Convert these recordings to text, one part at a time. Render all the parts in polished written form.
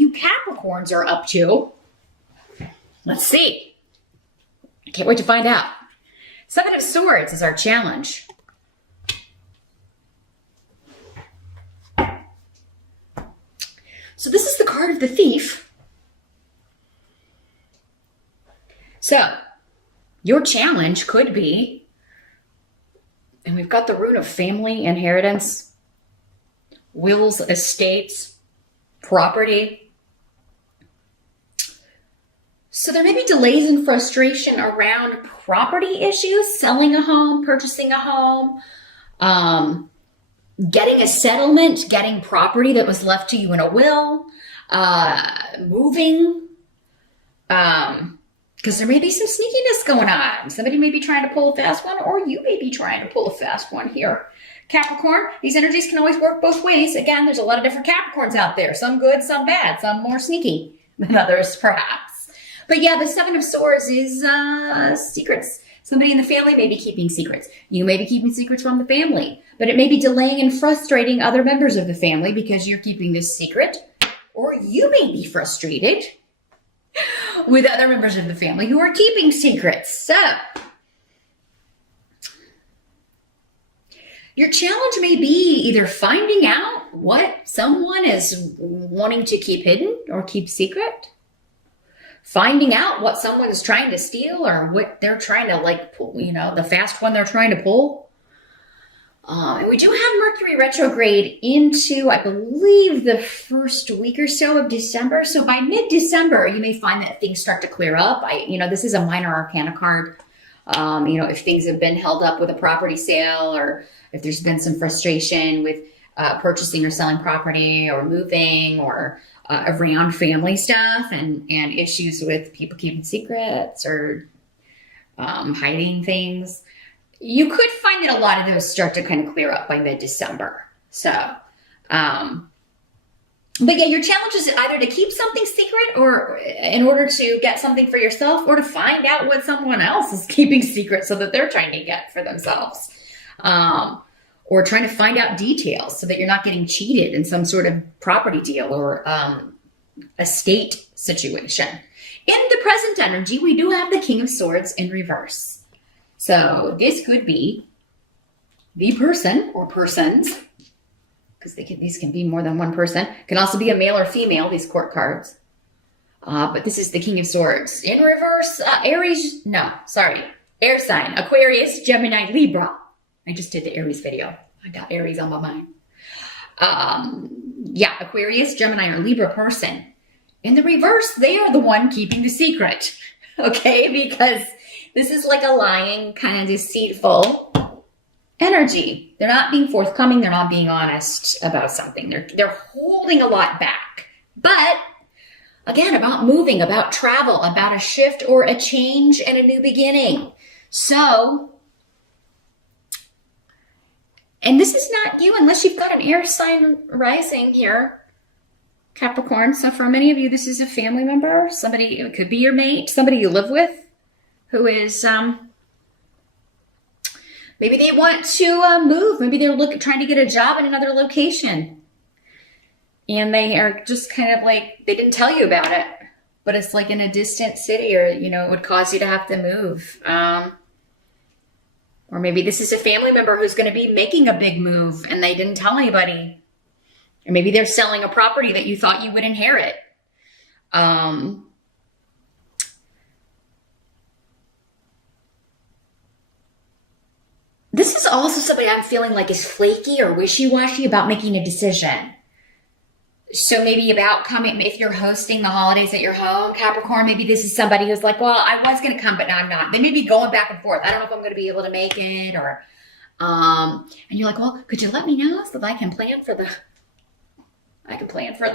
you Capricorns are up to. Let's see. I can't wait to find out. Seven of Swords is our challenge. So this is the card of the Thief. So your challenge could be, and we've got the rune of family, inheritance, wills, estates, property. So there may be delays and frustration around property issues, selling a home, purchasing a home, getting a settlement, getting property that was left to you in a will, moving, because there may be some sneakiness going on. Somebody may be trying to pull a fast one, or you may be trying to pull a fast one here. Capricorn, these energies can always work both ways. Again, there's a lot of different Capricorns out there. Some good, some bad, some more sneaky than others, perhaps. But yeah, the Seven of Swords is secrets. Somebody in the family may be keeping secrets. You may be keeping secrets from the family, but it may be delaying and frustrating other members of the family because you're keeping this secret, or you may be frustrated with other members of the family who are keeping secrets. So your challenge may be either finding out what someone is wanting to keep hidden or keep secret, finding out what someone is trying to steal or what they're trying to like pull, you know, the fast one they're trying to pull. And we do have Mercury retrograde into, I believe, the first week or so of December. So by mid-December, you may find that things start to clear up. This is a minor arcana card. If things have been held up with a property sale, or if there's been some frustration with purchasing or selling property or moving, or around family stuff and issues with people keeping secrets or hiding things. You could find that a lot of those start to kind of clear up by mid-December. So, but yeah, your challenge is either to keep something secret, or in order to get something for yourself, or to find out what someone else is keeping secret so that they're trying to get for themselves. Or trying to find out details so that you're not getting cheated in some sort of property deal or estate situation. In the present energy, we do have the King of Swords in reverse. So this could be the person or persons, because these can be more than one person. Can also be a male or female, these court cards. But this is the King of Swords. In reverse, air sign, Aquarius, Gemini, Libra. I just did the Aries video. I got Aries on my mind. Aquarius, Gemini, or Libra person. In the reverse, they are the one keeping the secret. Okay, because this is like a lying, kind of deceitful energy. They're not being forthcoming. They're not being honest about something. They're holding a lot back. But again, about moving, about travel, about a shift or a change and a new beginning. So, and this is not you unless you've got an air sign rising here, Capricorn. So for many of you, this is a family member, somebody, it could be your mate, somebody you live with, who is, maybe they want to move. Maybe they're trying to get a job in another location. And they are just kind of like, they didn't tell you about it, but it's like in a distant city, or, it would cause you to have to move. Or maybe this is a family member who's going to be making a big move and they didn't tell anybody. Or maybe they're selling a property that you thought you would inherit. This is also somebody I'm feeling like is flaky or wishy-washy about making a decision. So maybe about coming, if you're hosting the holidays at your home, Capricorn, maybe this is somebody who's like, well, I was going to come, but now I'm not. They may be going back and forth. I don't know if I'm going to be able to make it, or, and you're like, well, could you let me know so that I can plan for the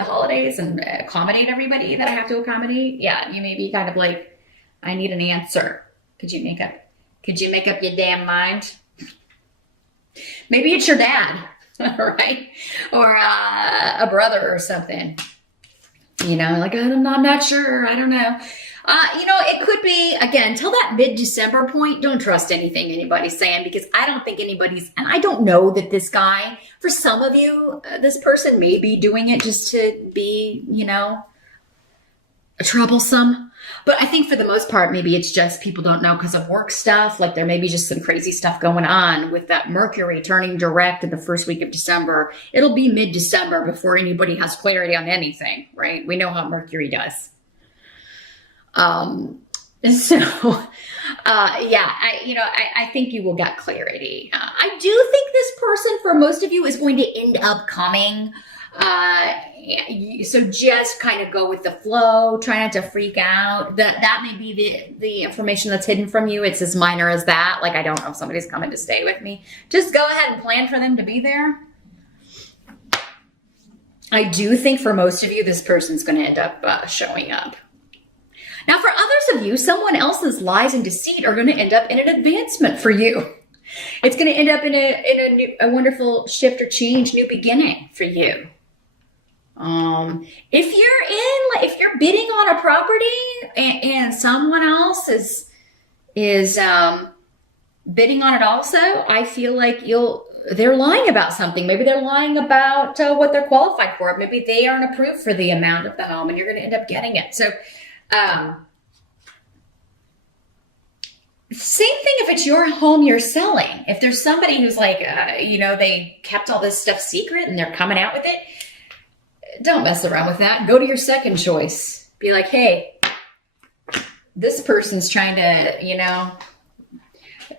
holidays and accommodate everybody that I have to accommodate? Yeah, you may be kind of like, I need an answer. Could you make up your damn mind? Maybe it's your dad, right? Or a brother or something. Like, I'm not sure. I don't know. It could be, again, till that mid-December point, don't trust anything anybody's saying, because I don't think and I don't know that this guy, for some of you, this person may be doing it just to be, troublesome. But I think for the most part, maybe it's just people don't know because of work stuff. Like there may be just some crazy stuff going on with that Mercury turning direct in the first week of December. It'll be mid-December before anybody has clarity on anything, right? We know how Mercury does. I think you will get clarity. I do think this person, for most of you, is going to end up coming. So just kind of go with the flow. Try not to freak out. That may be the information that's hidden from you. It's as minor as that. Like, I don't know if somebody's coming to stay with me. Just go ahead and plan for them to be there. I do think for most of you, this person's going to end up showing up. Now, for others of you, someone else's lies and deceit are going to end up in an advancement for you. It's going to end up in a wonderful shift or change, new beginning for you. If you're bidding on a property and someone else is bidding on it also, I feel like they're lying about something. Maybe they're lying about what they're qualified for. Maybe they aren't approved for the amount of the home and you're going to end up getting it. So, same thing if it's your home you're selling. If there's somebody who's like, they kept all this stuff secret and they're coming out with it, don't mess around with that. Go to your second choice. Be like, hey, this person's trying to,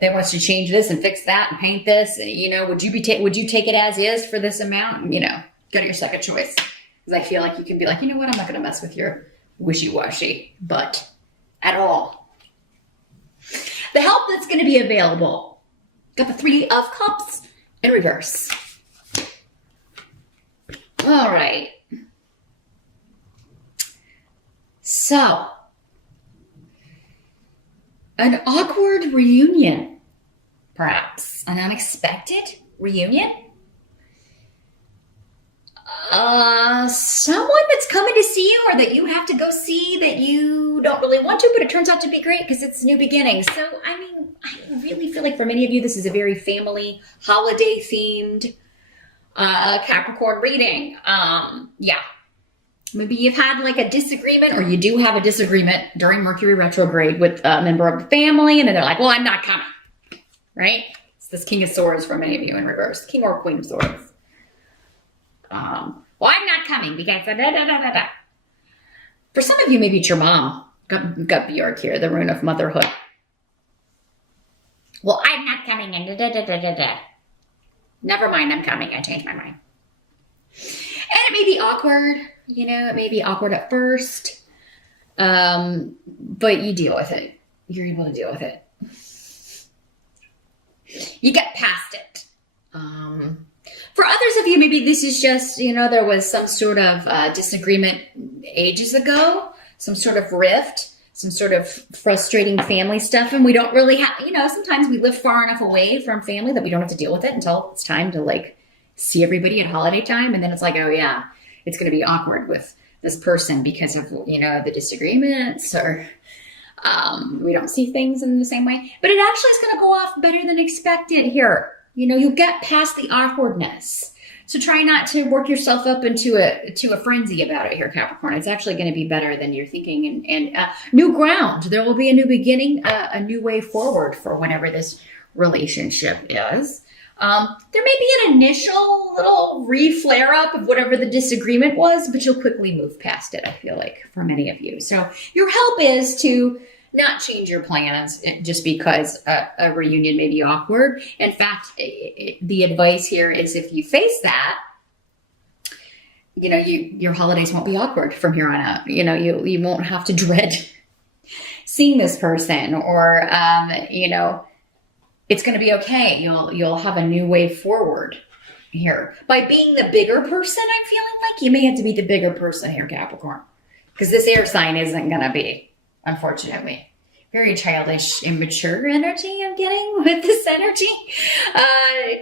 they wants to change this and fix that and paint this. Would you take it as is for this amount? Go to your second choice. Because I feel like you can be like, you know what? I'm not going to mess with your wishy-washy butt at all. The help that's going to be available. Got the 3 of Cups in reverse. All right. So, an awkward reunion, perhaps. An unexpected reunion. Someone that's coming to see you or that you have to go see that you don't really want to, but it turns out to be great because it's new beginnings. So, I really feel like for many of you, this is a very family, holiday-themed Capricorn reading. Maybe you've had like a disagreement or you do have a disagreement during Mercury retrograde with a member of the family and then they're like, well, I'm not coming, right? It's this King of Swords for many of you in reverse. King or Queen of Swords. Well, I'm not coming because For some of you, maybe it's your mom. Got Bjork here, the rune of motherhood. Well, I'm not coming in. Never mind, I'm coming. I changed my mind. And it may be awkward. It may be awkward at first. But you deal with it. You're able to deal with it. You get past it. For others of you, maybe this is just, there was some sort of disagreement ages ago, some sort of rift, some sort of frustrating family stuff. And we don't really have, sometimes we live far enough away from family that we don't have to deal with it until it's time to see everybody at holiday time. And then it's like, oh yeah, it's going to be awkward with this person because of, the disagreements or we don't see things in the same way. But it actually is going to go off better than expected here. You'll get past the awkwardness. So try not to work yourself up into a frenzy about it here, Capricorn. It's actually going to be better than you're thinking. And new ground. There will be a new beginning, a new way forward for whatever this relationship is. There may be an initial little re-flare up of whatever the disagreement was, but you'll quickly move past it, I feel like, for many of you. So your help is to not change your plans just because a reunion may be awkward. In fact, the advice here is if you face that, your holidays won't be awkward from here on out. You won't have to dread seeing this person or, it's going to be okay. You'll have a new way forward here. By being the bigger person, I'm feeling like you may have to be the bigger person here, Capricorn. Because this air sign isn't going to be, unfortunately. Very childish, immature energy I'm getting with this energy.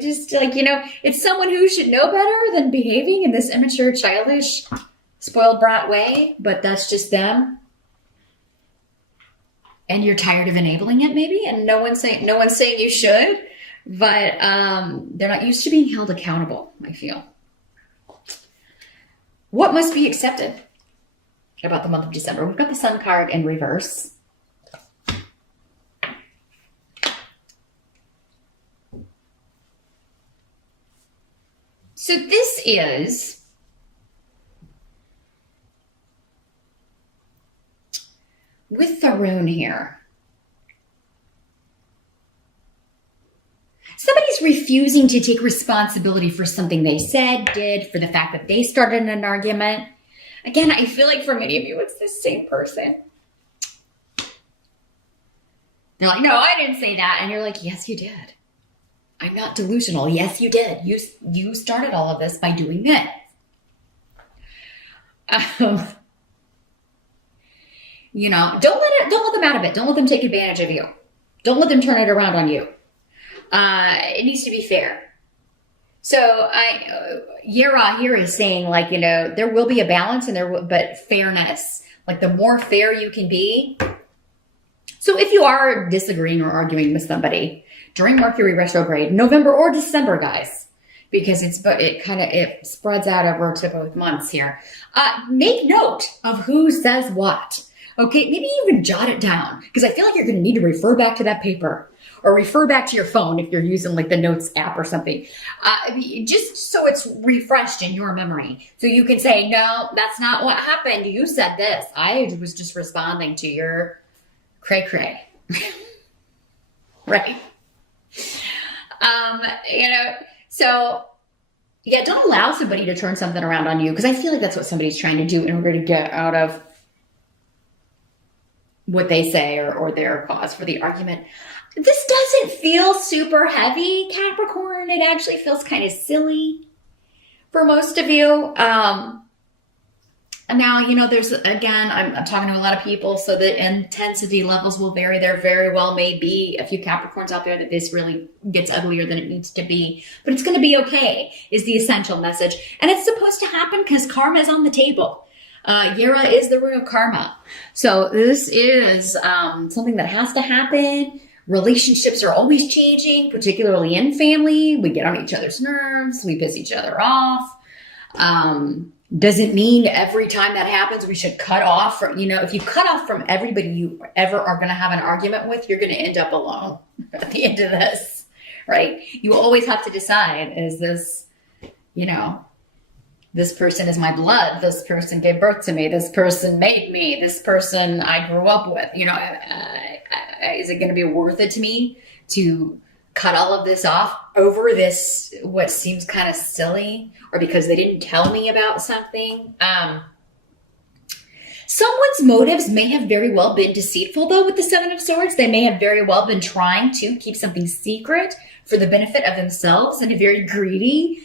It's someone who should know better than behaving in this immature, childish, spoiled brat way. But that's just them. And you're tired of enabling it, maybe, and no one's saying you should, but they're not used to being held accountable, I feel. What must be accepted about the month of December. We've got the Sun card in reverse. So this is with the rune here. Somebody's refusing to take responsibility for something they said, did, for the fact that they started an argument. Again, I feel like for many of you, it's the same person. They're like, no, I didn't say that. And you're like, yes, you did. I'm not delusional. Yes, you did. You started all of this by doing this. You know, don't let them out of it. Don't let them take advantage of you. Don't let them turn it around on you. It needs to be fair. So Yera here is saying, like, you know, there will be a balance but fairness, like the more fair you can be. So if you are disagreeing or arguing with somebody during Mercury retrograde, November or December, guys, because it spreads out over to both months here. Make note of who says what. Okay, maybe even jot it down, because I feel like you're going to need to refer back to that paper or refer back to your phone if you're using like the Notes app or something, just so it's refreshed in your memory. So you can say, no, that's not what happened. You said this. I was just responding to your cray-cray. Right? You know, so yeah, don't allow somebody to turn something around on you, because I feel like that's what somebody's trying to do in order to get out of what they say or their cause for the argument. This doesn't feel super heavy, Capricorn. It actually feels kind of silly for most of you. Now, you know, there's, again, I'm talking to a lot of people, so the intensity levels will vary. There very well may be a few Capricorns out there that this really gets uglier than it needs to be, but it's going to be okay, is the essential message. And it's supposed to happen because karma is on the table. Yera is the rune of karma. So this is something that has to happen. Relationships are always changing, particularly in family. We get on each other's nerves. We piss each other off. Doesn't mean every time that happens, we should cut off from, you know, if you cut off from everybody you ever are going to have an argument with, you're going to end up alone at the end of this, right? You always have to decide, is this, you know, this person is my blood. This person gave birth to me. This person made me. This person I grew up with. You know, is it going to be worth it to me to cut all of this off over this, what seems kind of silly, or because they didn't tell me about something? Someone's motives may have very well been deceitful, though, with the Seven of Swords. They may have very well been trying to keep something secret for the benefit of themselves in a very greedy,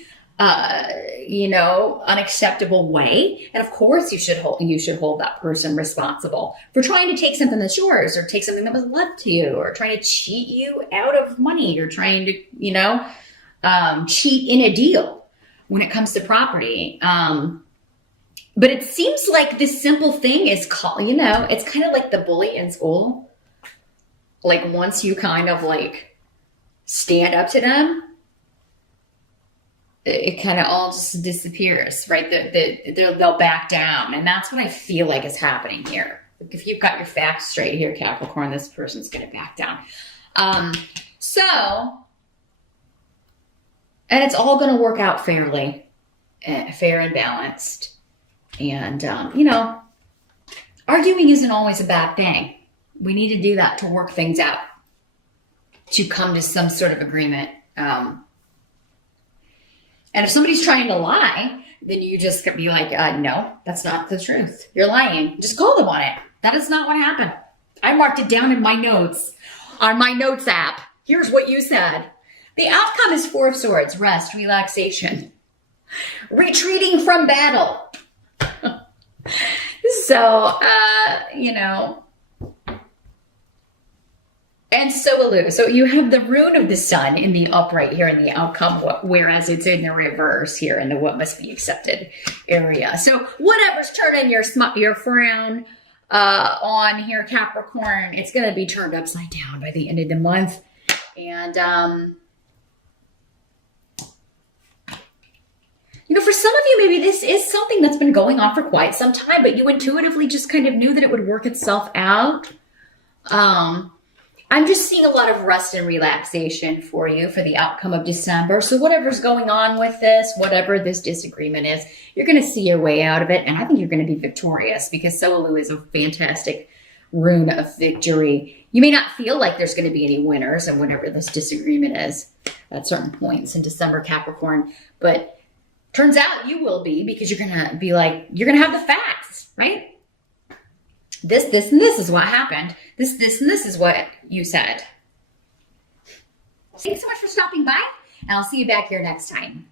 you know, unacceptable way. And of course you should hold that person responsible for trying to take something that's yours, or take something that was left to you, or trying to cheat you out of money, or trying to, you know, cheat in a deal when it comes to property. But it seems like this simple thing is called, you know, it's kind of like the bully in school. Like once you kind of like stand up to them, it kind of all just disappears, right? They'll back down. And that's what I feel like is happening here. If you've got your facts straight here, Capricorn, this person's going to back down. And it's all going to work out fairly, fair and balanced. And, you know, arguing isn't always a bad thing. We need to do that to work things out, to come to some sort of agreement. And if somebody's trying to lie, then you just be like, no, that's not the truth. You're lying. Just call them on it. That is not what happened. I marked it down in my notes on my notes app. Here's what you said. The outcome is Four of Swords, rest, relaxation, retreating from battle. So, you know, and so will you. So you have the rune of the sun in the upright here in the outcome, whereas it's in the reverse here in the what must be accepted area. So whatever's turning your frown on here, Capricorn, it's going to be turned upside down by the end of the month. And You know, for some of you, maybe this is something that's been going on for quite some time, but you intuitively just kind of knew that it would work itself out. I'm just seeing a lot of rest and relaxation for you for the outcome of December. So whatever's going on with this, whatever this disagreement is, you're going to see your way out of it. And I think you're going to be victorious because Soolu is a fantastic rune of victory. You may not feel like there's going to be any winners and whatever this disagreement is at certain points in December, Capricorn, but turns out you will be, because you're going to be like, you're going to have the facts, right? This, and this is what happened. This, and this is what you said. Thanks so much for stopping by, and I'll see you back here next time.